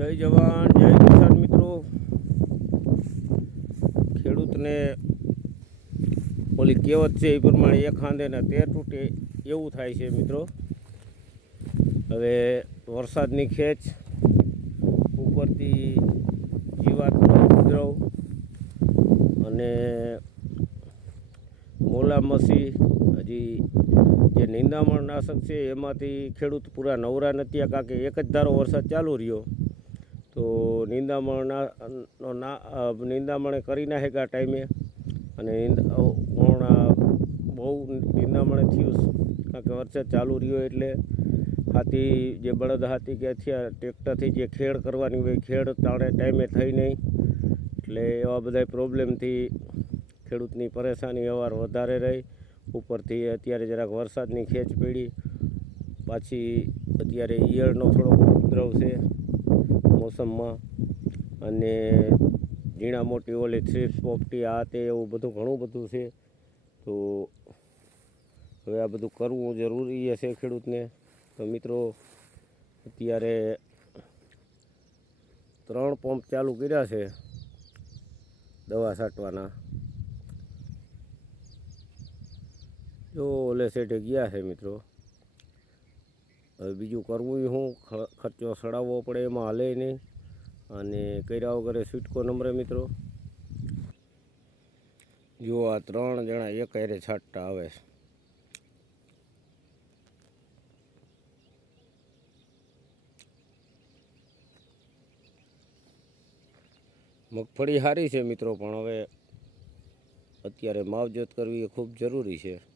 જય જવાન, જય કિસાન મિત્રો. ખેડૂતને ઓલી કહેવત છે એ પ્રમાણે એક ખાંદે ને તેર તૂટે એવું થાય છે મિત્રો. હવે વરસાદની ખેંચ, ઉપરથી જીવાતનો ઉપદ્રવ અને મોલામસી, હજી જે નિંદામણ નાશક છે એમાંથી ખેડૂત પૂરા નવરા નથી. કારણ કે એક જ ધારો વરસાદ ચાલુ રહ્યો. તો નિંદામણ ના નિંદામણે કરી નાખે આ ટાઈમે. અને નિંદ- બહુ નિંદામણે થયું કારણ કે વરસાદ ચાલુ રહ્યો એટલે હાથી જે બળદ હાથી કે થયા ટ્રેક્ટરથી જે ખેડ કરવાની હોય, ખેડ તાણે ટાઈમે થઈ નહીં. એટલે એવા બધા પ્રોબ્લેમથી ખેડૂતની પરેશાની અવાર વધારે રહી. ઉપરથી અત્યારે જરાક વરસાદની ખેંચ પડી. પાછી અત્યારે ઈયળનો થોડો ઉપદ્રવ છે. મોસમમાં અને ઝીણા મોટી ઓલી થ્રીપ્સ પોપટી આ તે એવું બધું ઘણું બધું છે. તો હવે આ બધું કરવું જરૂરી છે ખેડૂતને. તો મિત્રો, અત્યારે ત્રણ પંપ ચાલુ કર્યા છે દવા છાંટવાના. જો ઓલે સેઠે ગયા છે મિત્રો. હવે બીજું કરવું શું ખર્ચો સડાવવો પડે, એમાં હાલે નહીં. અને કર્યા વગરે સ્વીટકો નંબરે મિત્રો. જો આ ત્રણ જણા એક હારે છાંટતા આવે. છે મગફળી સારી છે મિત્રો, પણ હવે અત્યારે માવજત કરવી એ ખૂબ જરૂરી છે.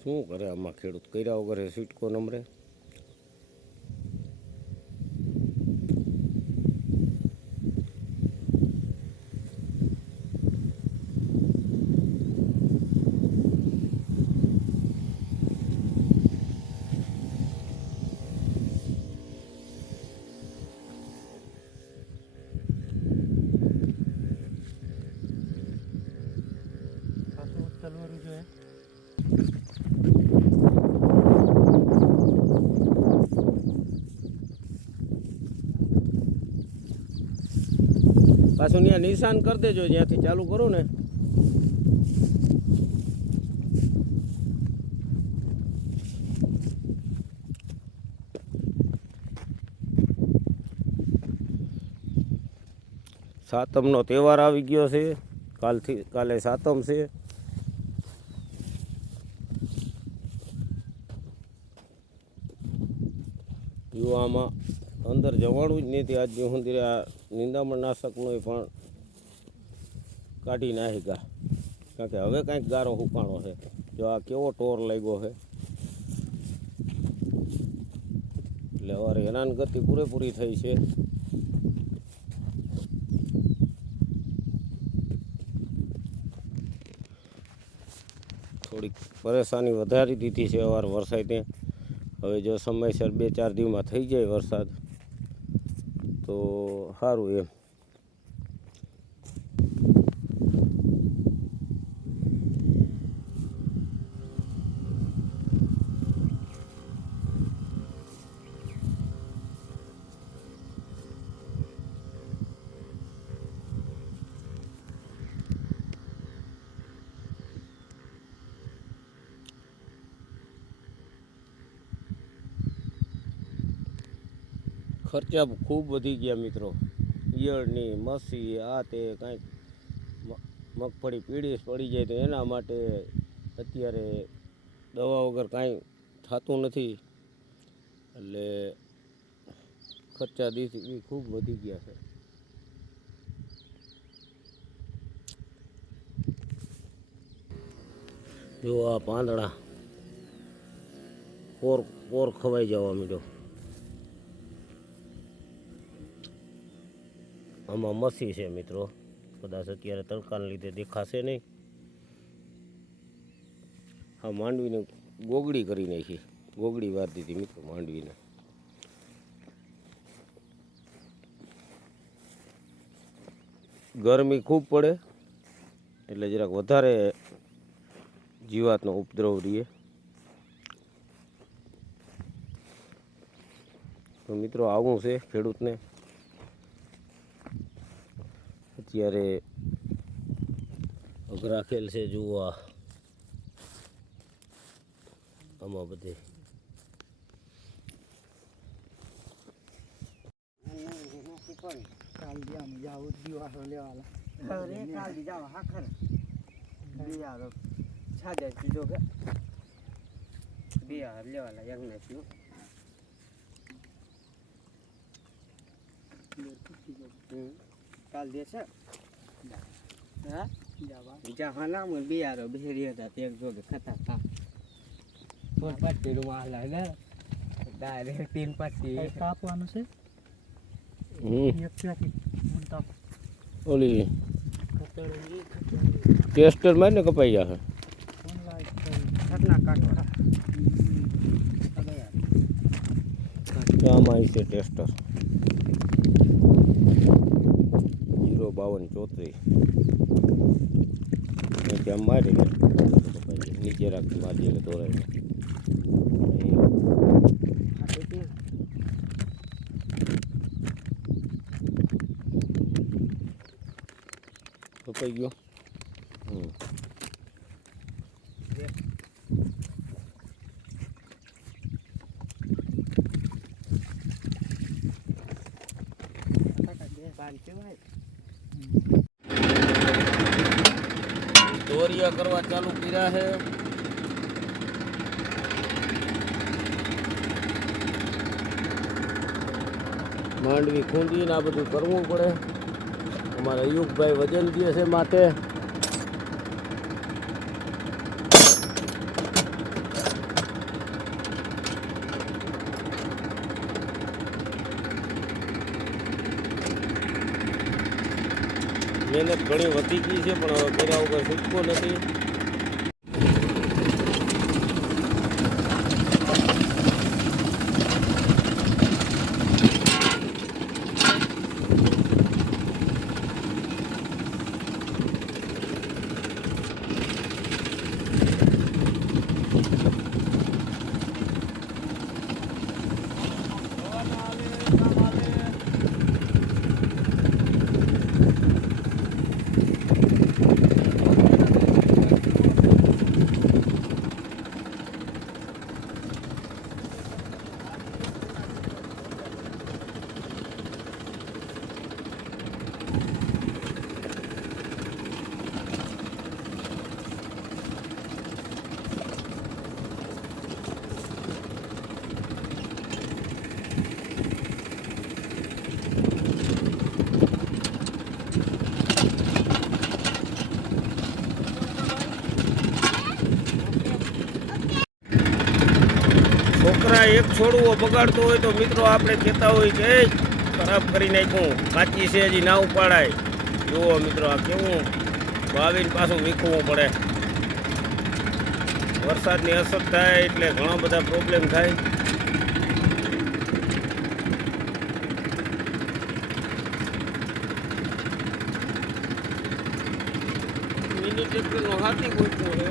શું કરે આમાં ખેડૂત કર્યા વગર સીટકો નંબરે પાછું ત્યાં નિશાન કરી દેજો, જ્યાંથી ચાલુ કરો ને. સાતમનો તહેવાર આવી ગયો છે. કાલથી, કાલે સાતમ છે. આમાં અંદર જવાનું જ નથી આજ સુધી આ નિંદામણ નાશકનો પણ કાઢી નાખી ગા. કારણ કે હવે કાંઈક ગારો હુકાણો છે. જો આ કેવો ટોર લાગ્યો છે. એટલે હવે હેરાન ગતિ પૂરેપૂરી થઈ છે. થોડીક પરેશાની વધારી દીધી છે. અવાર વરસાદે. હવે જો સમયસર બે ચાર દિવસમાં થઈ જાય વરસાદ. તો સારું એમ. ખર્ચા ખૂબ વધી ગયા મિત્રો. ઈયળની મસી, આ તે કાંઈક મગફળી પીળી પડી જાય તો એના માટે અત્યારે દવા વગર કાંઈ થતું નથી. એટલે ખર્ચા દીધી ખૂબ વધી ગયા છે. જો આ પાંદડા પોર પોર ખવાઈ જવા માંડ્યો. આમાં મસી છે મિત્રો. કદાચ અત્યારે તડકાને લીધે દેખાશે નહીં. હા, માંડવીને ગોગડી કરી નાખી. ગોગડી વાર દીધી મિત્રો માંડવીને. ગરમી ખૂબ પડે, એટલે જરાક વધારે જીવાતનો ઉપદ્રવ રહીએ. તો મિત્રો આવું છે ખેડૂતને. અત્યારે રાખેલ છે આ. આમાં બધે. જાવ દિવાસો લેવાલા અરે કાલ જાવ કાલ દેશે હા? જાવા. બીજા હાલા મને બિયારો બેરી હતા તે એક જોગે ખતા હતા. ફોન પટ્ટી રૂમાલ ને ડાયરેક્ટ તીન પાટી કાપવાનું છે? ઓલી ટેસ્ટરમાં ને કપાઈ જશે આમાં આવી છે ટેસ્ટર. બાવન ચોત્રીસ. નીચે મારી લે નીચે રાખી મારી એટલે દોરાય. કપાઈ ગયો? હમ. દોરિયા કરવા ચાલુ કર્યા છે. માંડવી ખૂંદીને આ બધું કરવું પડે. અમારા યુગભાઈ વજન દે છે માથે. મહેનત ઘણી વધી ગઈ છે પણ હવે કર્યા વગર છૂટકો નથી. છોકરા એક છોડવો બગાડતો હોય તો મિત્રો આપણે કહેતા હોય કે ખરાબ કરી નાખ્યું. કાચી છે હજી ના ઉપાડાય. જુઓ મિત્રો, આ કેવું વાવીને પાછું વીખવું પડે. વરસાદની અસર થાય એટલે ઘણા બધા પ્રોબ્લેમ થાય. મિની ટ્રેક્ટરનો હાથી ગોઠવો છે